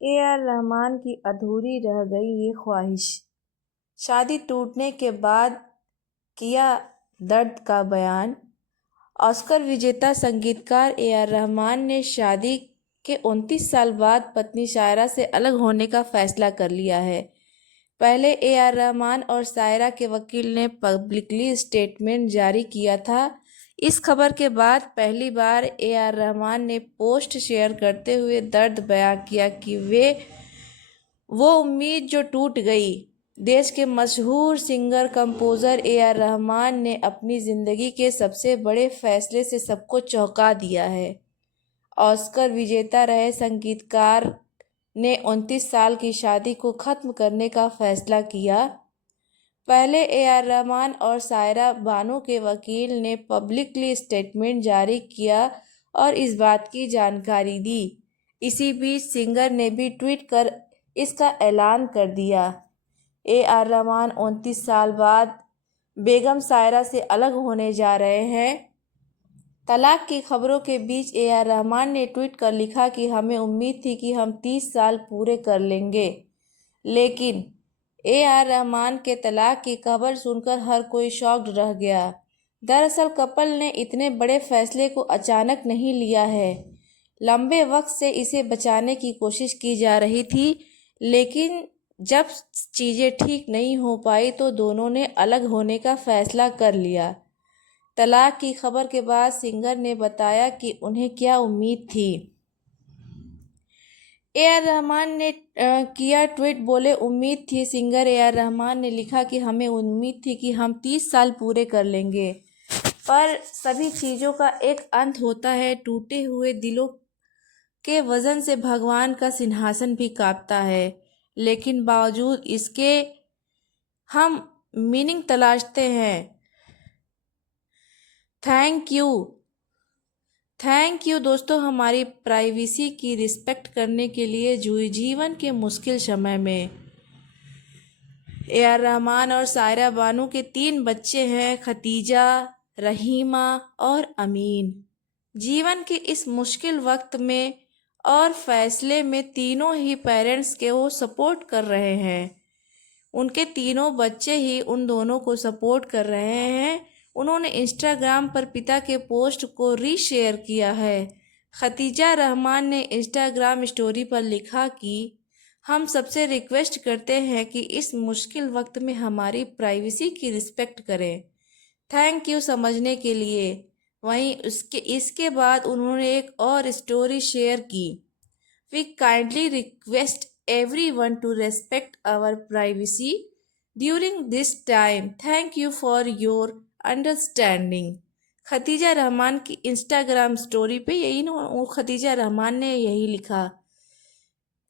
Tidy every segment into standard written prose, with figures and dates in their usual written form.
A R Rahman की अधूरी रह गई ये ख्वाहिश। शादी टूटने के बाद किया दर्द का बयान। ऑस्कर विजेता संगीतकार ए आर रहमान ने शादी के 29 साल बाद पत्नी शायरा से अलग होने का फैसला कर लिया है। पहले ए आर रहमान और शायरा के वकील ने पब्लिकली स्टेटमेंट जारी किया था। इस खबर के बाद पहली बार ए आर रहमान ने पोस्ट शेयर करते हुए दर्द बयां किया कि वो उम्मीद जो टूट गई। देश के मशहूर singer composer A R Rahman ने अपनी ज़िंदगी के सबसे बड़े फैसले से सबको चौंका दिया है। ऑस्कर विजेता रहे संगीतकार ने 29 साल की शादी को ख़त्म करने का फैसला किया। पहले ए आर रहमान और शायरा बानो के वकील ने पब्लिकली स्टेटमेंट जारी किया और इस बात की जानकारी दी। इसी बीच सिंगर ने भी ट्वीट कर इसका ऐलान कर दिया। ए आर रहमान 29 साल बाद बेगम शायरा से अलग होने जा रहे हैं। तलाक की खबरों के बीच ए आर रहमान ने ट्वीट कर लिखा कि हमें उम्मीद थी कि हम 30 साल पूरे कर लेंगे, लेकिन ए आर रहमान के तलाक की खबर सुनकर हर कोई शॉक्ड रह गया। दरअसल कपल ने इतने बड़े फैसले को अचानक नहीं लिया है। लंबे वक्त से इसे बचाने की कोशिश की जा रही थी, लेकिन जब चीज़ें ठीक नहीं हो पाई तो दोनों ने अलग होने का फैसला कर लिया। तलाक की खबर के बाद सिंगर ने बताया कि उन्हें क्या उम्मीद थी। ए आर रहमान ने किया ट्वीट, बोले उम्मीद थी। सिंगर ए आर रहमान ने लिखा कि हमें उम्मीद थी कि हम 30 साल पूरे कर लेंगे, पर सभी चीज़ों का एक अंत होता है। टूटे हुए दिलों के वजन से भगवान का सिंहासन भी कांपता है, लेकिन बावजूद इसके हम मीनिंग तलाशते हैं। थैंक यू दोस्तों, हमारी प्राइवेसी की रिस्पेक्ट करने के लिए जीवन के मुश्किल समय में। ए आर रहमान और शायरा बानो के 3 बच्चे हैं, खतीजा, रहीमा और अमीन। जीवन के इस मुश्किल वक्त में और फैसले में तीनों ही पेरेंट्स के वो सपोर्ट कर रहे हैं। उनके तीनों बच्चे ही उन दोनों को सपोर्ट कर रहे हैं। उन्होंने इंस्टाग्राम पर पिता के पोस्ट को रीशेयर किया है। खतीजा रहमान ने इंस्टाग्राम स्टोरी पर लिखा कि हम सबसे रिक्वेस्ट करते हैं कि इस मुश्किल वक्त में हमारी प्राइवेसी की रिस्पेक्ट करें। थैंक यू समझने के लिए। वहीं इसके बाद उन्होंने एक और स्टोरी शेयर की। We kindly request everyone to respect our privacy during this time. Thank you for your understanding. Khatija Rahman की इंस्टाग्राम स्टोरी पे खतीजा रहमान ने यही लिखा।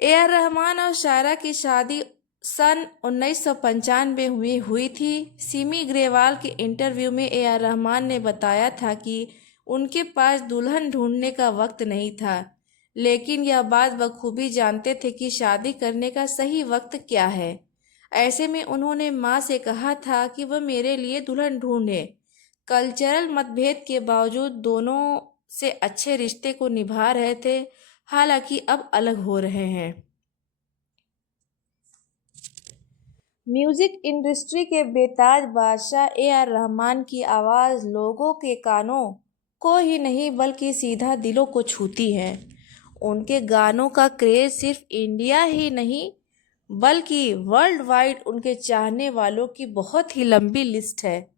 ए आर रहमान और शायरा की शादी सन 1995 में हुई थी। सिमी ग्रेवाल के इंटरव्यू में ए आर रहमान ने बताया था कि उनके पास दुल्हन ढूंढने का वक्त नहीं था, लेकिन यह बात बखूबी जानते थे कि शादी करने का सही वक्त क्या है। ऐसे में उन्होंने माँ से कहा था कि वह मेरे लिए दुल्हन ढूंढे। कल्चरल मतभेद के बावजूद दोनों से अच्छे रिश्ते को निभा रहे थे, हालांकि अब अलग हो रहे हैं। म्यूजिक इंडस्ट्री के बेताज बादशाह ए आर रहमान की आवाज़ लोगों के कानों को ही नहीं बल्कि सीधा दिलों को छूती है। उनके गानों का क्रेज सिर्फ इंडिया ही नहीं बल्कि वर्ल्ड वाइड उनके चाहने वालों की बहुत ही लंबी लिस्ट है।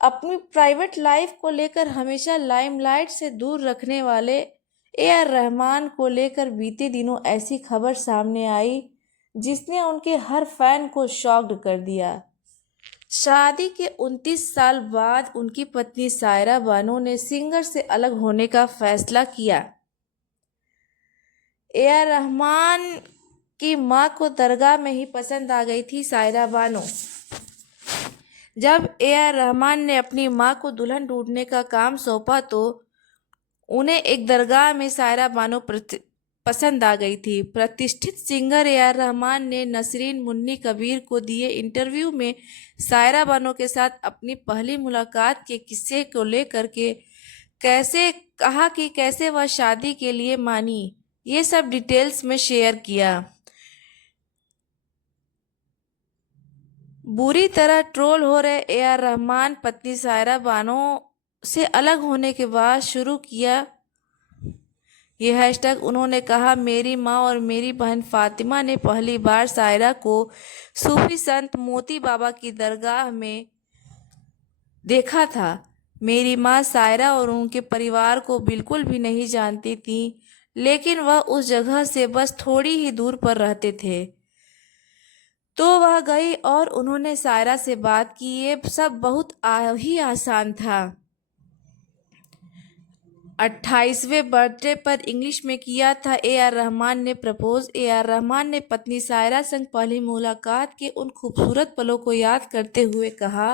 अपनी प्राइवेट लाइफ को लेकर हमेशा लाइमलाइट से दूर रखने वाले ए आर रहमान को लेकर बीते दिनों ऐसी खबर सामने आई जिसने उनके हर फैन को शॉक्ड कर दिया। शादी के 29 साल बाद उनकी पत्नी शायरा बानो ने सिंगर से अलग होने का फैसला किया। ए आर रहमान की मां को दरगाह में ही पसंद आ गई थी शायरा बानो। जब ए आर रहमान ने अपनी मां को दुल्हन ढूंढने का काम सौंपा तो उन्हें एक दरगाह में शायरा बानो पसंद आ गई थी। प्रतिष्ठित सिंगर ए आर रहमान ने नसरीन मुन्नी कबीर को दिए इंटरव्यू में शायरा बानो के साथ अपनी पहली मुलाकात के किस्से को लेकर के कैसे वह शादी के लिए मानी। ये सब डिटेल्स में शेयर किया। बुरी तरह ट्रोल हो रहे ए.आर. रहमान पत्नी सायरा बानो से अलग होने के बाद शुरू किया ये हैशटैग। उन्होंने कहा, मेरी माँ और मेरी बहन फातिमा ने पहली बार सायरा को सूफी संत मोती बाबा की दरगाह में देखा था। मेरी माँ सायरा और उनके परिवार को बिल्कुल भी नहीं जानती थी, लेकिन वह उस जगह से बस थोड़ी ही दूर पर रहते थे। तो वह गई और उन्होंने सायरा से बात की। ये सब बहुत ही आसान था। 28वें बर्थडे पर इंग्लिश में किया था ए.आर. रहमान ने प्रपोज। ए.आर. रहमान ने पत्नी सायरा संग पहली मुलाकात के उन खूबसूरत पलों को याद करते हुए कहा,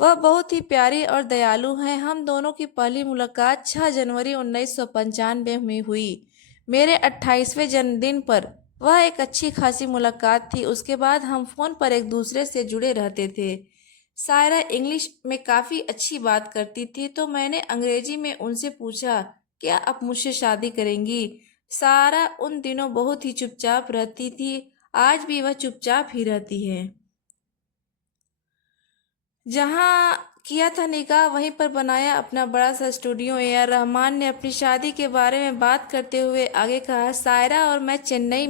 वह बहुत ही प्यारी और दयालु हैं। हम दोनों की पहली मुलाकात 6 जनवरी 1995 में हुई, मेरे 28वें जन्मदिन पर। वह एक अच्छी खासी मुलाकात थी। उसके बाद हम फ़ोन पर एक दूसरे से जुड़े रहते थे। सायरा इंग्लिश में काफ़ी अच्छी बात करती थी, तो मैंने अंग्रेजी में उनसे पूछा, क्या आप मुझसे शादी करेंगी? सारा उन दिनों बहुत ही चुपचाप रहती थी। आज भी वह चुपचाप ही रहती है। जहाँ किया था निकाह, वहीं पर बनाया अपना बड़ा सा स्टूडियो। ए.आर. रहमान ने अपनी शादी के बारे में बात करते हुए आगे कहा, सायरा और मैं चेन्नई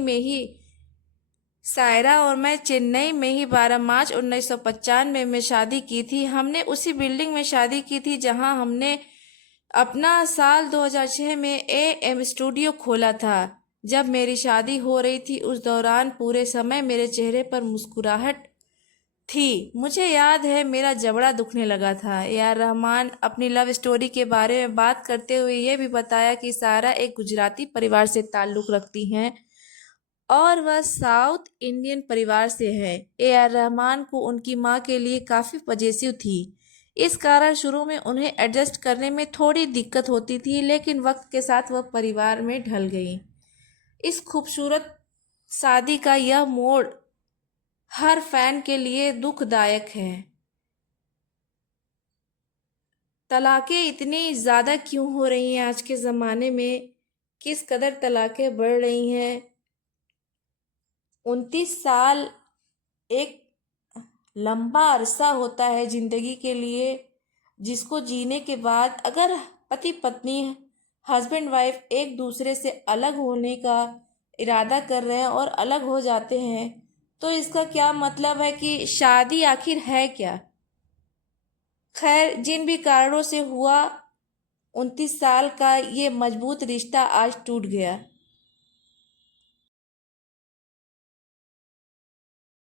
में ही 12 मार्च 1995 में शादी की थी। हमने उसी बिल्डिंग में शादी की थी जहां हमने अपना साल 2006 में ए.एम. स्टूडियो खोला था। जब मेरी शादी हो रही थी, उस दौरान पूरे समय मेरे चेहरे पर मुस्कुराहट थी। मुझे याद है मेरा जबड़ा दुखने लगा था। ए.आर. रहमान अपनी लव स्टोरी के बारे में बात करते हुए यह भी बताया कि सायरा एक गुजराती परिवार से ताल्लुक़ रखती हैं और वह साउथ इंडियन परिवार से है। ए.आर. रहमान को उनकी माँ के लिए काफ़ी पजेसिव थी। इस कारण शुरू में उन्हें एडजस्ट करने में थोड़ी दिक्कत होती थी, लेकिन वक्त के साथ वह परिवार में ढल गई। इस खूबसूरत शादी का यह मोड़ हर फैन के लिए दुखदायक है। तलाक़ें इतनी ज़्यादा क्यों हो रही हैं आज के ज़माने में? किस कदर तलाक़ें बढ़ रही हैं? 29 साल एक लंबा अरसा होता है ज़िंदगी के लिए, जिसको जीने के बाद अगर पति पत्नी हस्बैंड वाइफ एक दूसरे से अलग होने का इरादा कर रहे हैं और अलग हो जाते हैं, तो इसका क्या मतलब है कि शादी आखिर है क्या? खैर, जिन भी कारणों से हुआ, 29 साल का ये मजबूत रिश्ता आज टूट गया।